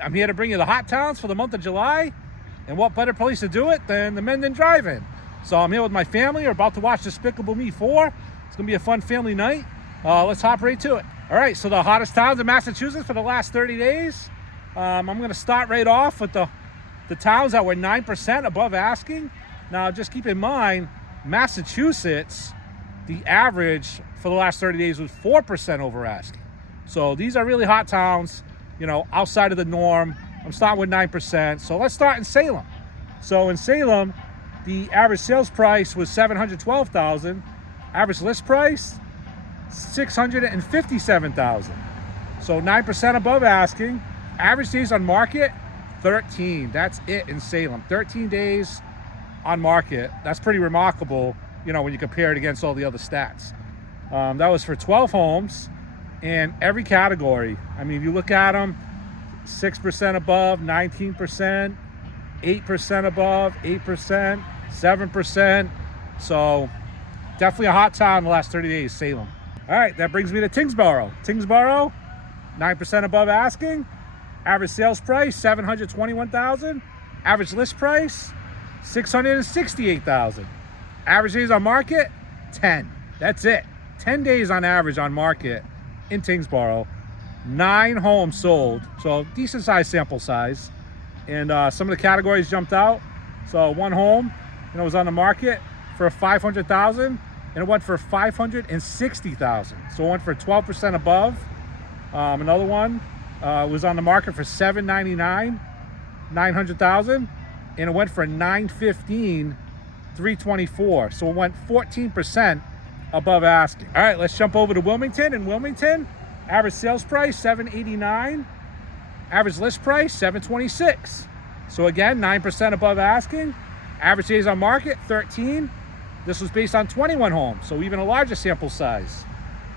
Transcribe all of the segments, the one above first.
right, I'm here to bring you the hot towns for the month of July. And what better place to do it than the Mendon Drive-In? So I'm here with my family. We're about to watch Despicable Me 4. It's going to be a fun family night. Let's hop right to it. All right, so the hottest towns in Massachusetts for the last 30 days. I'm going to start right off with the towns that were 9% above asking. Now, just keep in mind, Massachusetts, the average for the last 30 days was 4% over asking. So these are really hot towns, you know, outside of the norm. I'm starting with 9%. So let's start in Salem. So in Salem, the average sales price was $712,000. Average list price, $657,000. So 9% above asking. Average days on market, 13. That's it in Salem. 13 days on market. That's pretty remarkable, you know, when you compare it against all the other stats. That was for 12 homes in every category. I mean, if you look at them, 6% above, 19%, 8% above, 8%, 7%. So definitely a hot town in the last 30 days, Salem. All right, that brings me to Tyngsboro. Tyngsboro, 9% above asking. Average sales price, $721,000. Average list price, $668,000. Average days on market, 10. That's it. 10 days on average on market in Tyngsboro. 9 homes sold, so decent size sample size. And some of the categories jumped out. So one home, you know, was on the market for $500,000, and it went for $560,000. So it went for 12% above. Another one was on the market for $799,000, $900,000, and it went for $915,000, $324,000. So it went 14% above asking. All right, let's jump over to Wilmington. In Wilmington, average sales price, $789,000. Average list price, $726,000. So again, 9% above asking. Average days on market, 13. This was based on 21 homes, so even a larger sample size.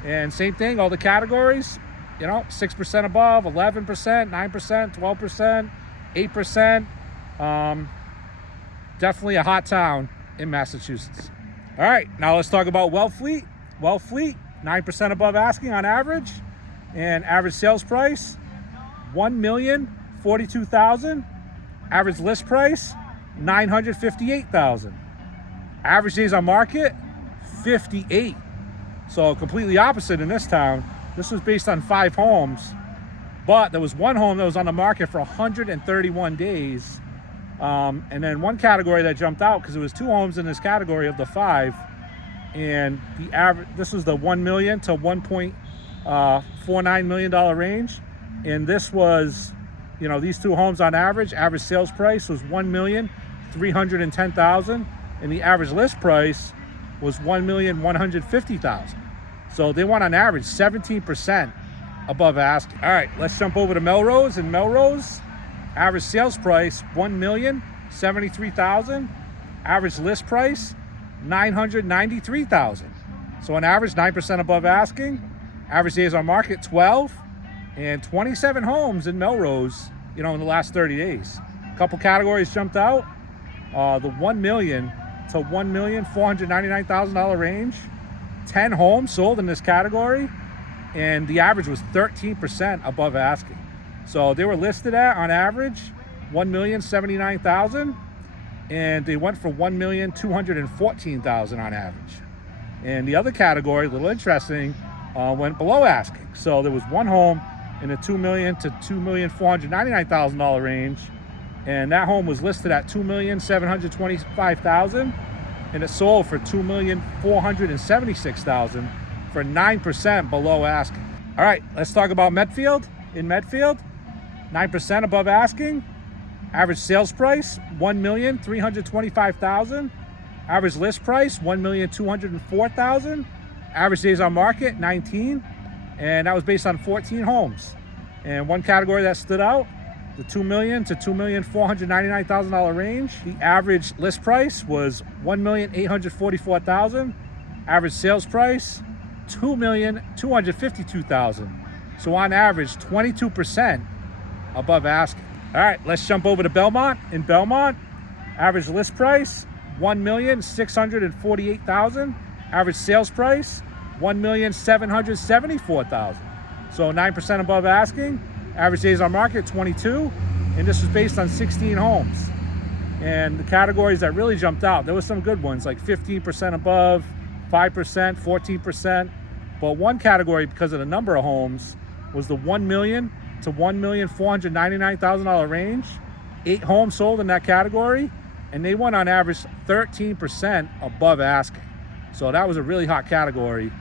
And same thing, all the categories, you know, 6% above, 11%, 9%, 12%, 8%. Definitely a hot town in Massachusetts. All right, now let's talk about Wellfleet. Wellfleet, 9% above asking on average, and average sales price, $1,042,000. Average list price, $958,000. Average days on market, 58. So completely opposite in this town. This was based on 5 homes, but there was one home that was on the market for 131 days. And then one category that jumped out, because there was 2 homes in this category of the 5, and the average, this was the $1 million to $1.49 million range. And this was, you know, these 2 homes on average sales price was $1,310,000, and the average list price was $1,150,000. So they went on average 17% above asking. All right, let's jump over to Melrose. In Melrose, average sales price, $1,073,000. Average list price, $993,000. So on average, 9% above asking. Average days on market, 12. And 27 homes in Melrose, you know, in the last 30 days. A couple categories jumped out. The $1 million to $1,499,000 range. 10 homes sold in this category. And the average was 13% above asking. So they were listed at, on average, $1,079,000, and they went for $1,214,000 on average. And the other category, a little interesting, went below asking. So there was one home in the $2 million to $2,499,000 range, and that home was listed at $2,725,000, and it sold for $2,476,000 for 9% below asking. All right, let's talk about Medfield. In Medfield, 9% above asking. Average sales price, $1,325,000. Average list price, $1,204,000. Average days on market, 19. And that was based on 14 homes. And one category that stood out, the $2 million to $2,499,000 range. The average list price was $1,844,000. Average sales price, $2,252,000. So on average, 22% above asking. All right, let's jump over to Belmont. In Belmont, average list price, $1,648,000. Average sales price, $1,774,000. So 9% above asking. Average days on market, 22. And this was based on 16 homes. And the categories that really jumped out, there were some good ones, like 15% above, 5%, 14%. But one category, because of the number of homes, was the $1 million to $1,499,000 range. 8 homes sold in that category, and they went on average 13% above asking. So that was a really hot category,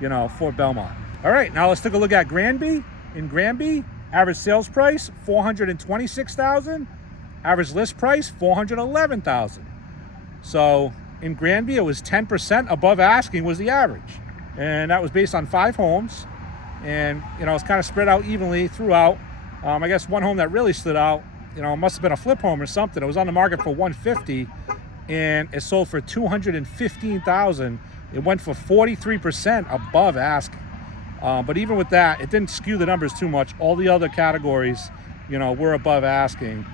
you know, for Belmont. All right, now let's take a look at Granby. In Granby, average sales price, $426,000. Average list price, $411,000. So in Granby, it was 10% above asking was the average. And that was based on 5 homes. And, you know, it's kind of spread out evenly throughout. I guess one home that really stood out, you know, it must have been a flip home or something. It was on the market for $150,000 and it sold for $215,000. It went for 43% above asking. But even with that, it didn't skew the numbers too much. All the other categories, you know, were above asking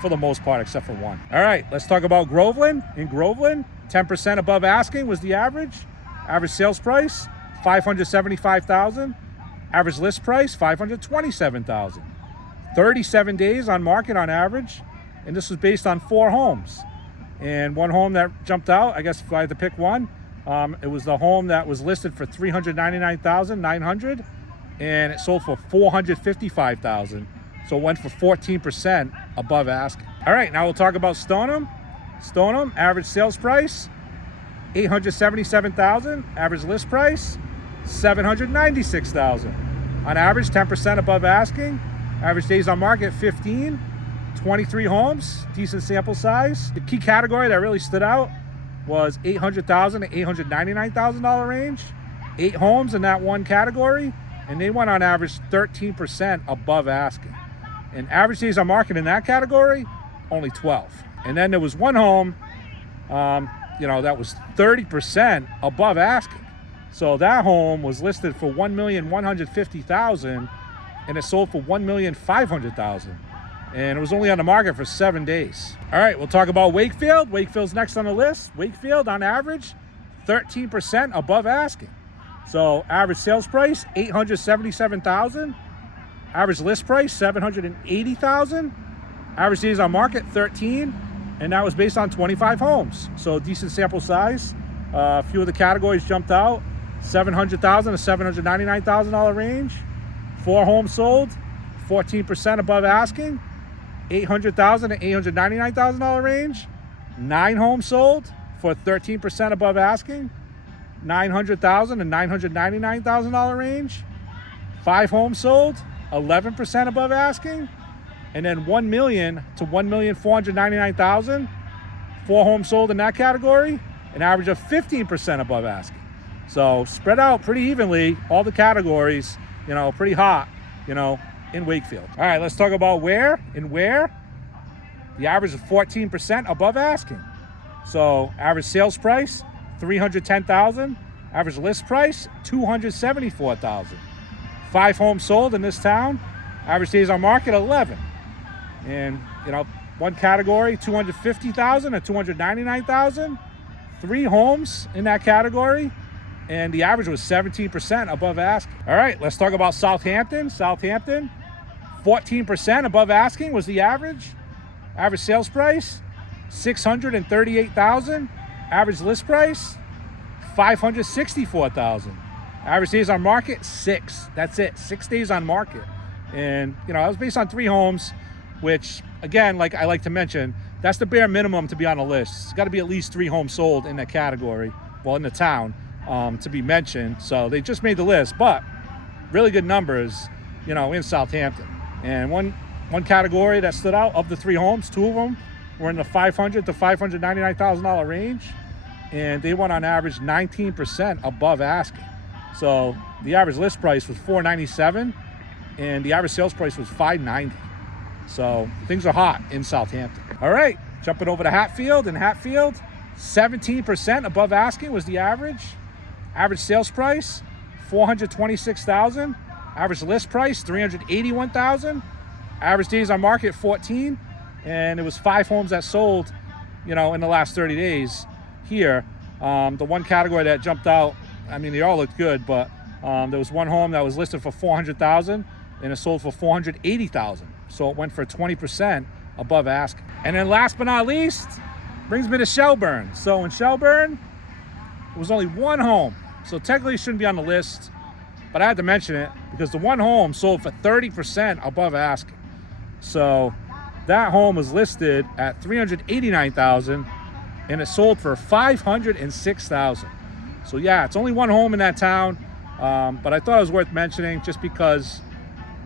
for the most part, except for one. All right, let's talk about Groveland. In Groveland, 10% above asking was the average. Average sales price, $575,000. Average list price, $527,000. 37 days on market on average, and this was based on 4 homes. And one home that jumped out, I guess if I had to pick one, it was the home that was listed for $399,900, and it sold for $455,000. So it went for 14% above asking. All right, now we'll talk about Stoneham. Stoneham, average sales price, $877,000. Average list price, $796,000. On average, 10% above asking. Average days on market, 15. 23 homes, decent sample size. The key category that really stood out was $800,000 to $899,000 range. 8 homes in that one category, and they went on average 13% above asking. And average days on market in that category, only 12. And then there was one home, you know, that was 30% above asking. So that home was listed for $1,150,000, and it sold for $1,500,000. And it was only on the market for 7 days. All right, we'll talk about Wakefield. Wakefield's next on the list. Wakefield, on average, 13% above asking. So average sales price, $877,000. Average list price, $780,000. Average days on market, 13. And that was based on 25 homes. So decent sample size. A few of the categories jumped out. $700,000 to $799,000 range. 4 homes sold, 14% above asking. $800,000 to $899,000 range. 9 homes sold for 13% above asking. $900,000 to $999,000 range. 5 homes sold, 11% above asking. And then $1 million to $1,499,000. 4 homes sold in that category, an average of 15% above asking. So spread out pretty evenly, all the categories, you know, pretty hot, you know, in Wakefield. All right, let's talk about Ware. In Ware, the average is 14% above asking. So average sales price, $310,000. Average list price, $274,000. 5 homes sold in this town. Average days on market, 11. And, you know, one category, $250,000 to $299,000. 3 homes in that category, and the average was 17% above asking. All right, let's talk about Southampton. Southampton, 14% above asking was the average. Average sales price, $638,000. Average list price, $564,000. Average days on market, 6. That's it, 6 days on market. And, you know, it was based on 3 homes, which, again, like I like to mention, that's the bare minimum to be on the list. It's got to be at least 3 homes sold in that category, well, in the town, to be mentioned. So they just made the list, but really good numbers, you know, in Southampton. And one category that stood out of the 3 homes, 2 of them were in the $500,000 to $599,000 range, and they went on average 19% above asking. So the average list price was $497, and the average sales price was $590. So things are hot in Southampton. All right, jumping over to Hatfield. In Hatfield, 17% above asking was the average. Average sales price, $426,000. Average list price, $381,000. Average days on market, 14. And it was 5 homes that sold, you know, in the last 30 days here. The one category that jumped out, I mean, they all looked good, but there was one home that was listed for $400,000. and it sold for $480,000. So it went for 20% above ask. And then last but not least, brings me to Shelburne. So in Shelburne, it was only one home. So technically it shouldn't be on the list, but I had to mention it because the one home sold for 30% above asking. So that home was listed at $389,000 and it sold for $506,000. So yeah, it's only one home in that town, but I thought it was worth mentioning just because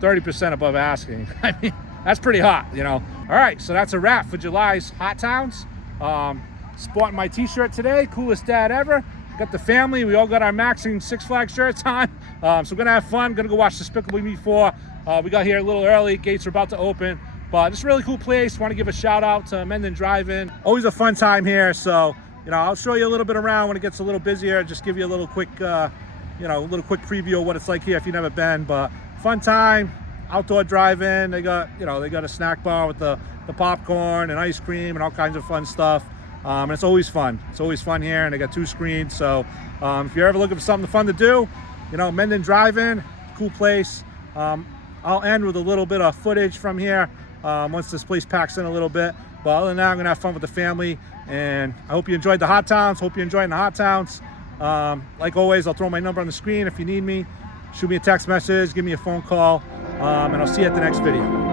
30% above asking. I mean, that's pretty hot, you know. All right, so that's a wrap for July's Hot Towns. Sporting my t-shirt today, coolest dad ever. Got the family, we all got our Maxing Six Flags shirts on. So we're gonna have fun, gonna go watch Despicable Me 4. We got here a little early, gates are about to open. But it's a really cool place. Want to give a shout out to Mendon Drive. Always a fun time here. So, you know, I'll show you a little bit around when it gets a little busier. Just give you a little quick, a little quick preview of what it's like here if you've never been. But fun time, outdoor drive-in. They got a snack bar with the popcorn and ice cream and all kinds of fun stuff. And it's always fun. It's always fun here, and they got 2 screens. So if you're ever looking for something fun to do, you know, Mendon Drive-In, cool place. I'll end with a little bit of footage from here once this place packs in a little bit. But other than that, I'm gonna have fun with the family, and I hope you enjoyed the Hot Towns. Hope you're enjoying the Hot Towns. Like always, I'll throw my number on the screen if you need me. Shoot me a text message, give me a phone call, and I'll see you at the next video.